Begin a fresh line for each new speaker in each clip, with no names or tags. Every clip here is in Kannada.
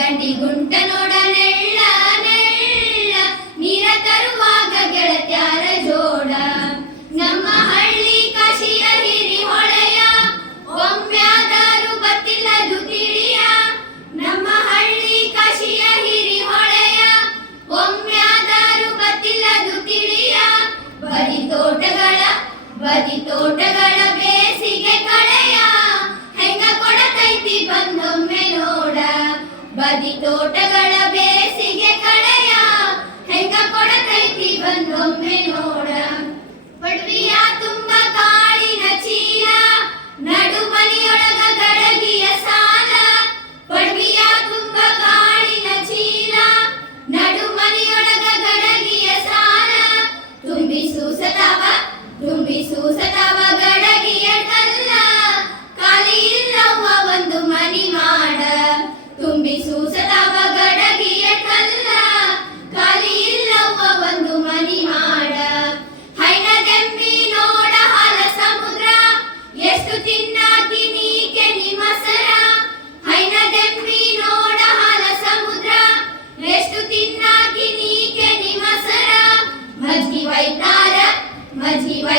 ಗಂಡಿಗುಂಟನೊಡನೆಳ್ಳ ನೆಳ್ಳ, ನೀರ ತರುವಾಗ ಗೆಳತ್ಯಾರ ಜೋಡ. ನಮ್ಮ ಹಳ್ಳಿ ಕಾಶಿಯ ಹಿರಿ ಹೊಳೆಯ, ಒಮ್ಮ್ಯಾದರೂ ಬತ್ತಿಲ್ಲದು ತಿಳಿಯ. ನಮ್ಮ ಹಳ್ಳಿ ಕಾಶಿಯ ಹಿರಿ ಹೊಳೆಯ, ಒಮ್ಮ್ಯಾದರೂ ಬತ್ತಿಲ್ಲದು ತಿಳಿಯ. ಬದಿ ತೋಟಗಳ ಬರಿ ತೋಟಗಳ ಬೇಸಿಗೆ ಬದಿ ತೋಟಗಳ ಬೇಸಿಗೆ ಕಳೆಯ ಹೆಂಗ ಕೊಡತೈತಿ ಬಂದೊಮ್ಮೆ ನೋಡ ಪಡ್ವಿಯ ತುಂಬ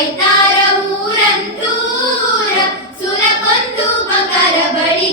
ವೈತಾರ ಊರಂತೂರ ಸುಲಕೊಂದು ಬಂಗಾರ ಬಳಿ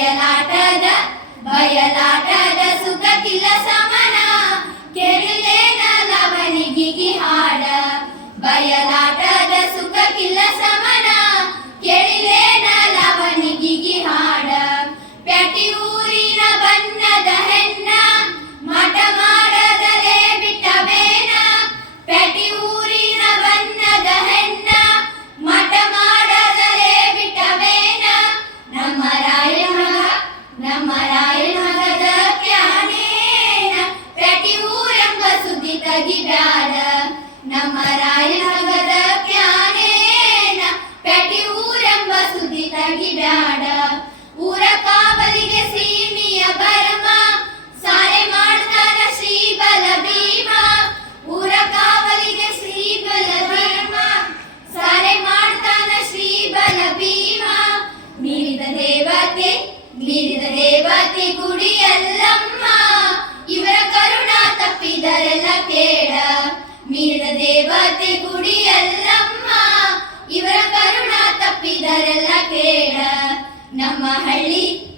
ಬಯಲಾಟದ ಬಯಲಾಟದ ಸುಖಕ್ಕಿಲ್ಲ ಸಮನ. ಕೇಳಿಲೇನ ಲವನಿಗಿಗಿ ಹಾಡ ಬಯಲಾಟದ ಸುದ್ದಿ ಬ್ಯಾಡ ಊರ ಕಾವಲಿಗೆ ಸೀಮಿಯ ಬರಮ ಸಾರೆ ಮಾಡ್ತಾನ ಶ್ರೀಬಲ ಭೀಮ. ಊರ ಕಾವಲಿಗೆ ಶ್ರೀಬಲ ಭೀಮ. ಸಾರೆ ಮಾಡ್ತಾನ ಶ್ರೀಬಲ ಭೀಮ. ಮೀರಿದ ದೇವತೆ ಮೀರಿದ ದೇವತೆ ಗುಡಿಯಲ್ಲಮ್ಮ. ಇವರ ಕರುಣ ತಪ್ಪಿದರೆಲ್ಲ ಕೇಳ ಕರುಣ ತಪ್ಪಿದರೆಲ್ಲ ಕೇಳ. ನಮ್ಮ ಹಳ್ಳಿ